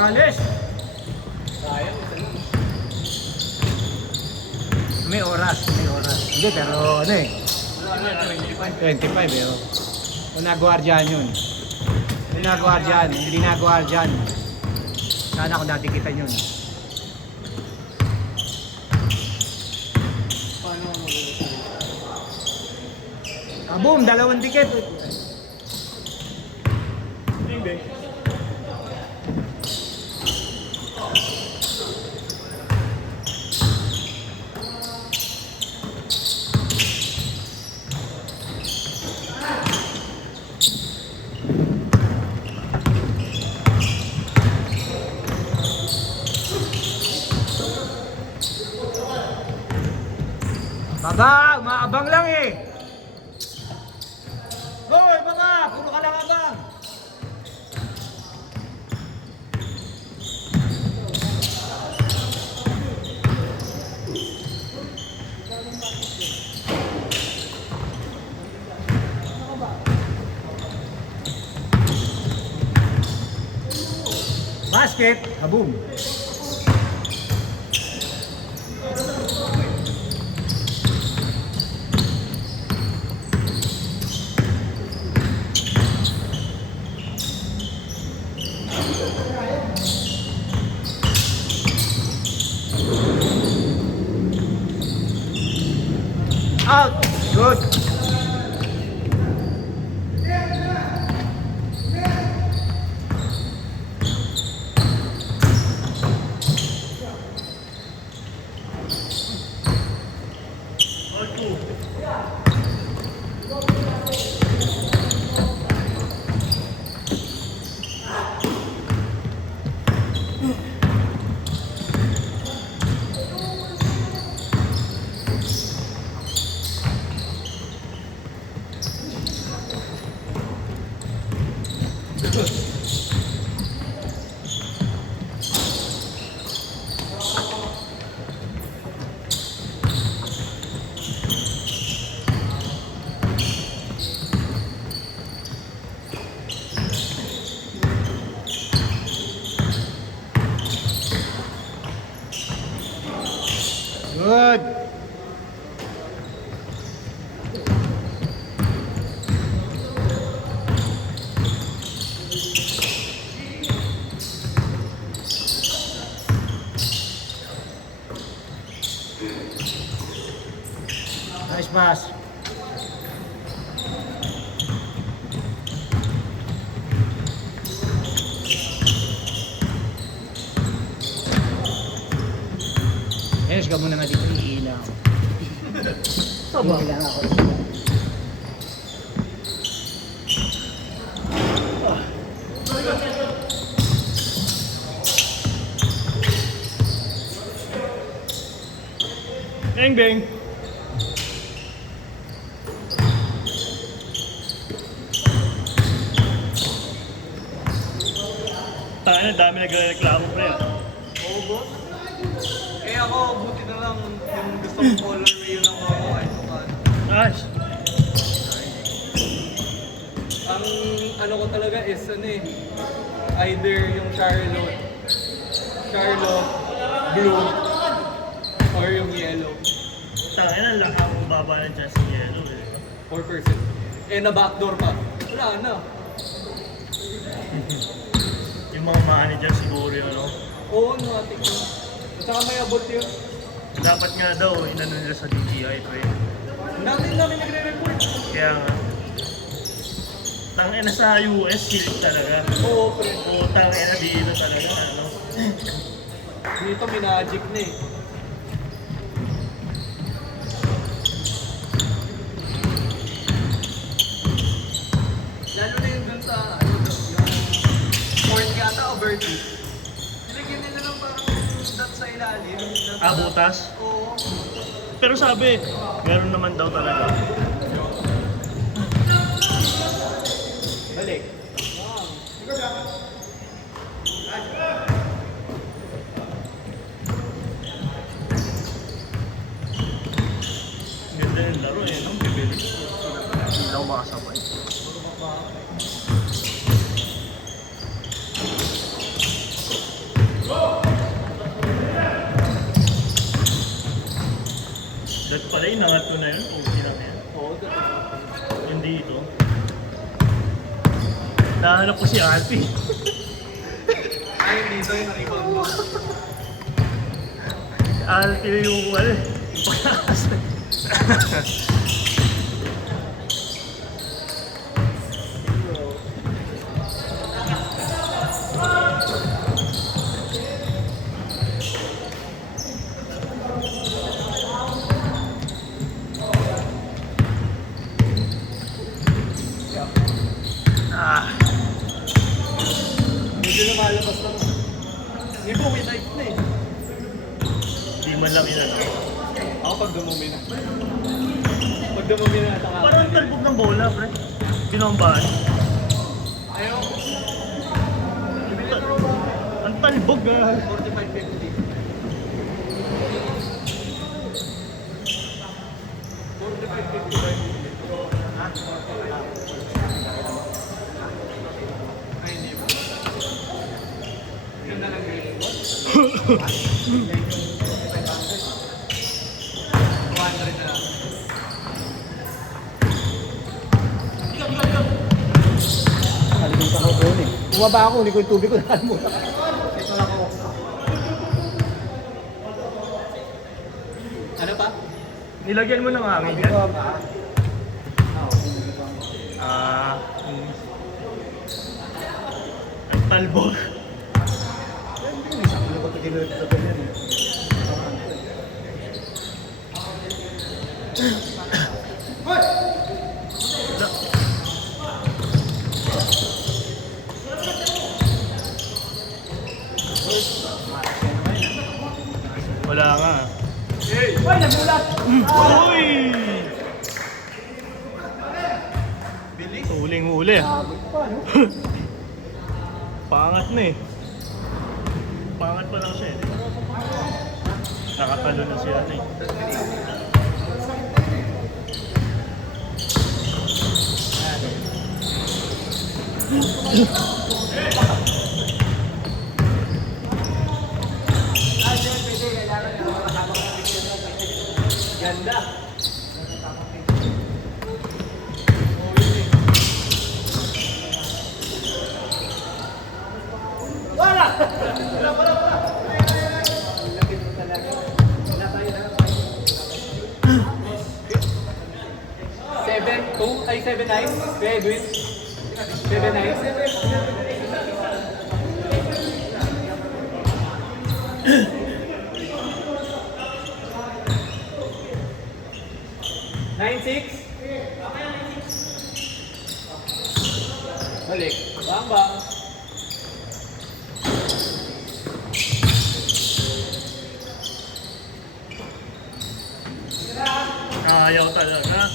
Pales. Sayang. May oras. Hindi, pero ano eh. 25 eh. Una guardian yun. Una guardian, hindi na guardian. Sana kung natikitan yun. Paano ako mag-ulit? Boom, dalawang tiket. Hindi. Baba, maabang lang eh. Hoy, baba, puro ka lang abang. Basket, kaboom. Out. Good. Good. Nice pass. Yes, ka muna nga dito iilang. Saba. Iilang ako. Bang bang. Tayo na, dami nagre-reklamo pre. Oo, boss. Eh ako, buti na lang yung gusto kong colorway yun ang ako kahit pa. Nice. Ang ano ko talaga is ano eh, either yung Charlotte blue, or yung yellow. Tayo na, lakang baba na dyan sa yellow eh. 4%. Eh, na backdoor pa. Wala na. Yung mga money dyan siguro yun, no? Oo, natik na. At saka may abot yun. Dapat nga daw, inano nila sa DTI pre. Ang dami nagre-report. Kaya nga. Tangina sa US, hilig talaga. Oo, pre. O tangina dito talaga, ano? Dito may magic na eh. Lalo na yung dun sa, ano daw, yung fourth yata o birdie. Nilagyan nila ng parang dot sa ilalim. Ah, butas? Oo. Pero sabi, meron naman daw talaga. Balik. Ganda yung laro eh, no? Bibili. Hindi ako makasabay. Dahil pala inangat ko na yun. Okay lang yan. Oo, totoo. Yung dito. Nahanap ko si Alfie. Ay, dito yung rebound mo. Alfie yung wala. Yung pagkakas. Medyo lumalabas lang. Hindi ko may knife na eh. Di man lang yun. Ako pag dumumi na. Pag dumumi na ata ka. Parang talbog ng bola, pre. Binombahan. Ayaw. Ang talbog ah. 45-50. 45-55. Ay, hindi ba? Yun na lang yun. 200 na lang. Nakalimutan ko doon eh. Bumaba ako, huli ko yung tubig ko, nakalimutan ko. Ito lang ako. Ano pa? Nilagyan mo ng hangin Hindi yan. ko ba? Ah. Ang talbog. Isang ano ba ito kinulot sa ganyan eh. Wala nga. Uy, nagulat! Uy! Bilis. Huling-huli. Sabot pa, no? Pangat na eh. Pangat pa lang siya eh. Nakatalo na siya na eh. Ganda. Wala! Wala! 7-2 ay 7-9. Kaya Edwin. 7-9. 9-6. Balik. Bang. Ayaw talaga.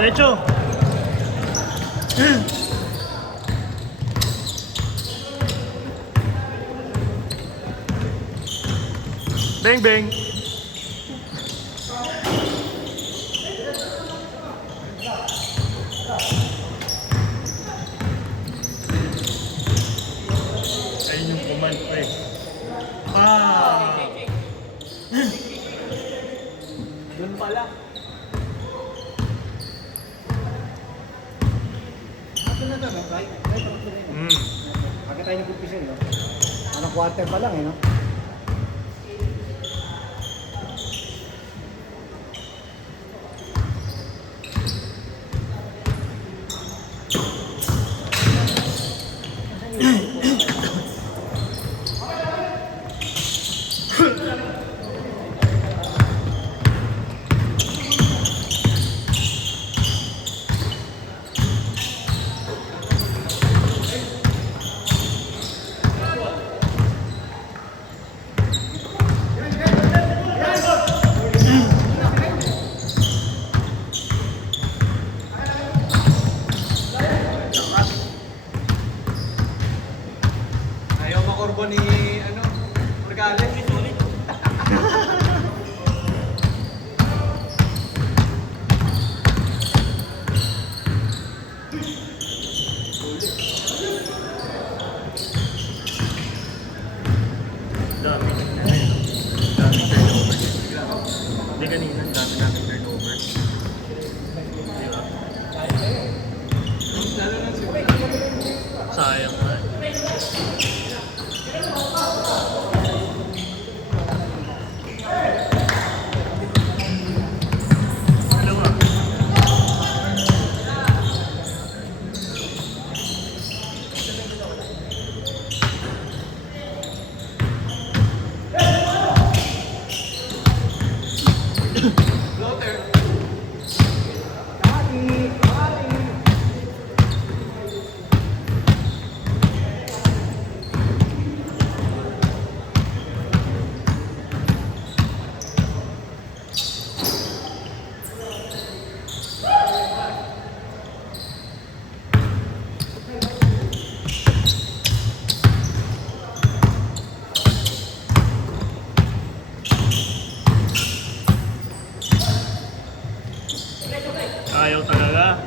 Derecho. Bang bang. Ayun yung command pre. Doon pala. Ito na no? Right? Right, ito na yun. Bakit tayo nag-umpisa yun, no? Anong quarter pa lang, eh, no? talaga.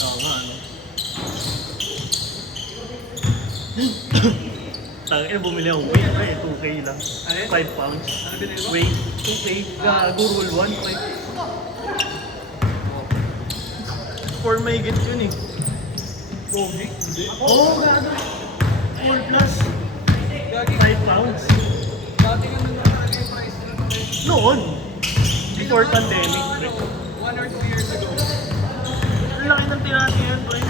Oo nga, ano. Tangina, bumili ako weight, eh, 2K lang. Ano yun? 5 pounds. Ano binili mo? Weight, 2K. Gago, roll 1, 5. For may get yun eh. Pogi? Hindi. Oo, gago. 4 plus. Gagi. 5 pounds. Dati nga nandun talaga yung price nila. Noon. Before pandemic, pre. 1 or 2 years ago. Ang laki ng tinati yan, pre.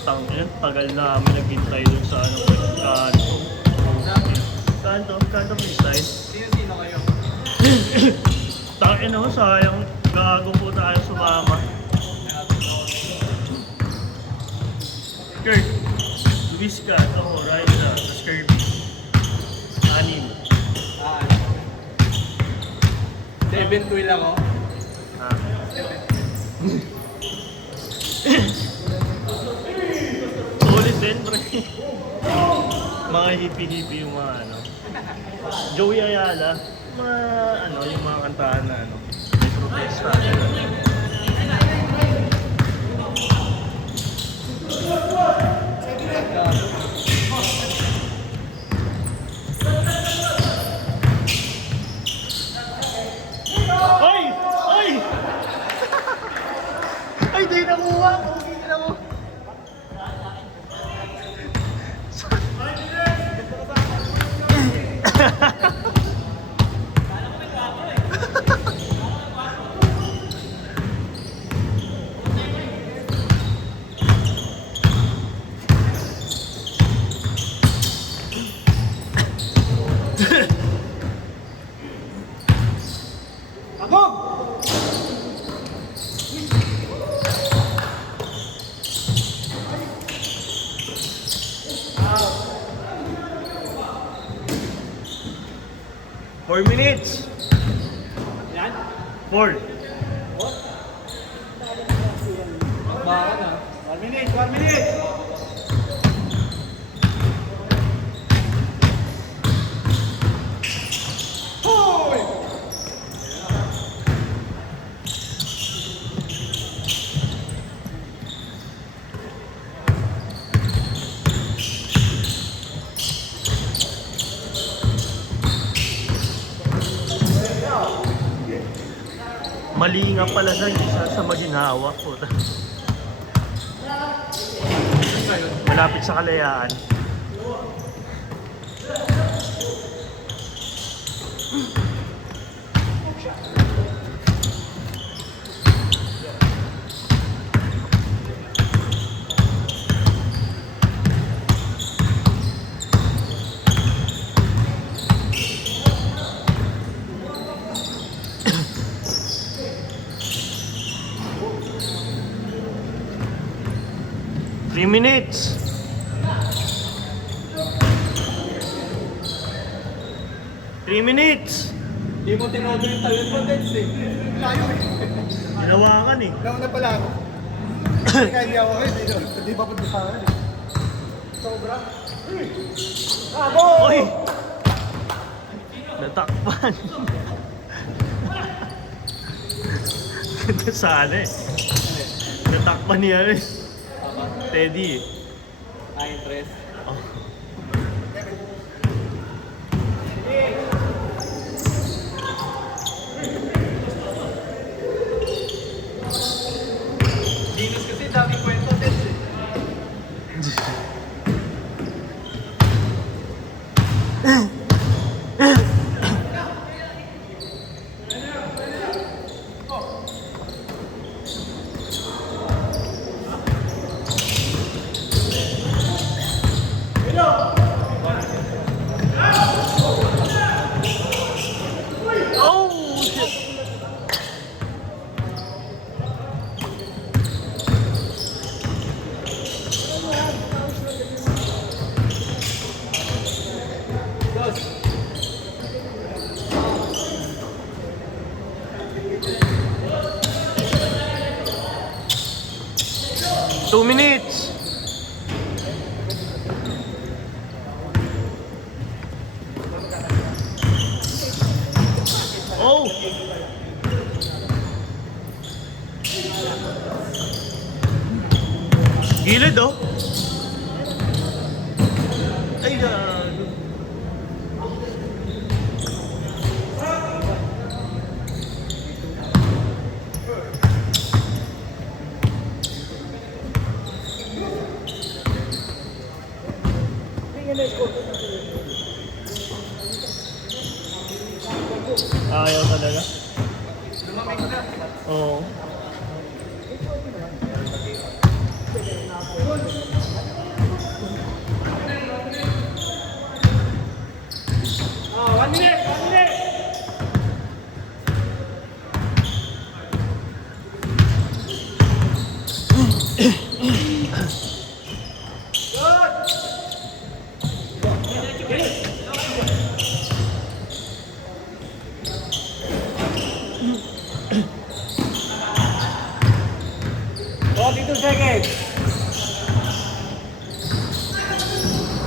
Tangin, tagal namin naghintay dun sa ano, kanto. Kanto freestyle. Sino-sino kayo? Tangin ako, sayang. Gago po tayo sumama. Kurt, Luis ka, ako, Ryza, tapos Kirby. 6. Ah, ano? Devin Twill ako. Ah. Solid din, pre. Mga hippie-hippie yung mga ano. Joey Ayala, mga ano, yung mga kantahan na ano. May protesta. Ay! Ay! Ay, di nakuha! Pugi na mo! Agog! 4 minutes! Yan? 4. Baka na. 1 minute, 1 minute! Hoy! Mali nga pala siya, isa sa maginhawa. Puta. Malapit sa Kalayaan. Three minutes. 3 minutes. Di mo tinodo yung talent mo, Dens eh. Layo eh. Ginawakan eh. Nauna pala ako. Kaya hindi ako kayo, hindi pa punta sa akin eh. Sobra. Bravo! Oy! Natakpan. Ganda sana eh. Natakpan niya eh. Teddy eh. Ah, interest. Oh. Dinos kasi daming kwento, Dens eh. shit. Two minutes. Oh! Gilid oh. Ay, gago. Ayaw talaga. Lumamig na. Oo. Oh, 1 minute, 1 minute. Good. 42 seconds.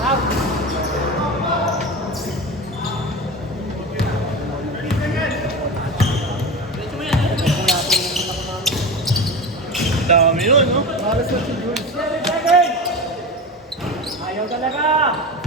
Out. Dami yun, no? 7 seconds. Ayaw talaga.